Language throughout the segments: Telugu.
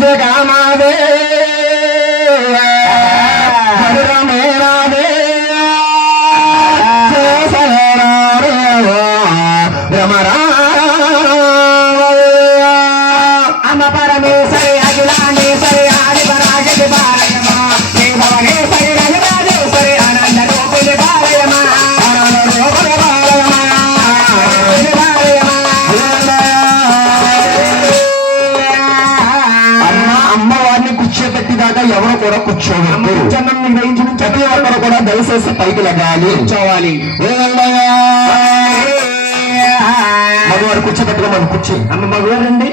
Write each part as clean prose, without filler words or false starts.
జగమాదే అమ్మ పరమేశ్వరి అఖిలాండేశ్వరి ఆది పరాశక్తి పాలయమా భువనేశ్వరి రజరాజేశ్వరి ఆనంద రూపిణి పాలయమా అమ్మవారిని కూర్చోబెట్టిదాకా ఎవరు కూడా కూర్చోవాలి నిర్వహించిన ప్రతి ఒక్కరు కూడా దయచేసి పైకి లగాలి కూర్చోవాలి మగవారు కూర్చోబెట్టుకో మనం కూర్చో అమ్మ మగవారు అండి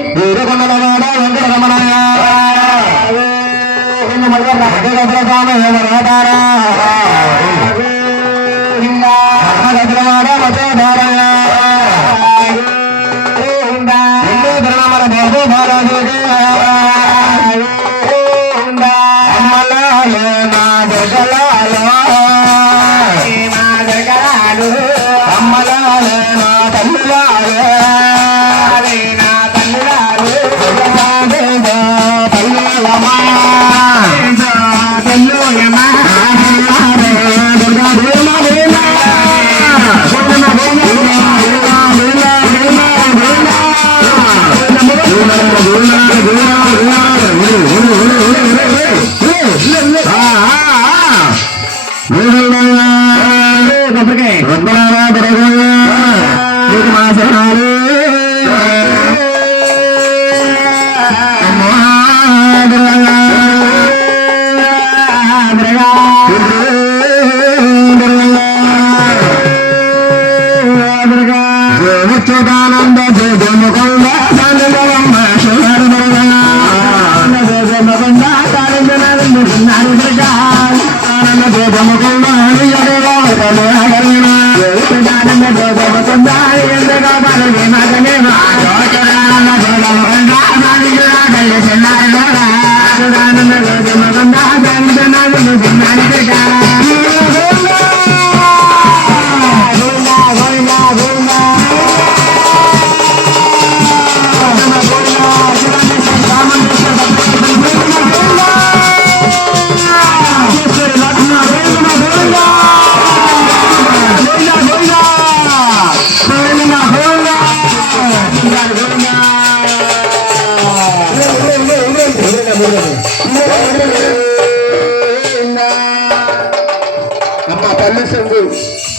అమ్మా పల్లె సంగు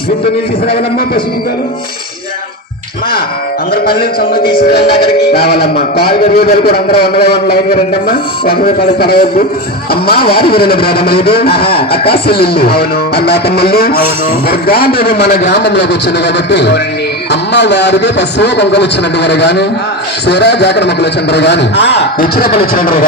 గుంత నీళ్ళు తీసుకురావాలమ్మా పసుపుతారు అందరు పల్లె సొంగ తీసుకురండి అక్కడికి రావాలమ్మా కాలు గరిగేదాలు కూడా అందరూ లైన్ గా రండమ్మా ఒకరి పని పడవద్దు అమ్మా వారి గురైన బ్రాహ్మణుడు అక్క చెల్లెళ్ళు అవును అన్న తమ్ముళ్ళు అవును దుర్గాదేవి మన గ్రామంలోకి వచ్చింది కాబట్టి అమ్మ వారికి పశువు కొంకలు ఇచ్చినట్టు గారు గాని సీరా జాకెట్ మొక్కలు ఇచ్చినట్టు గాని ఇచ్చిన పనులు ఇచ్చినట్టు గాని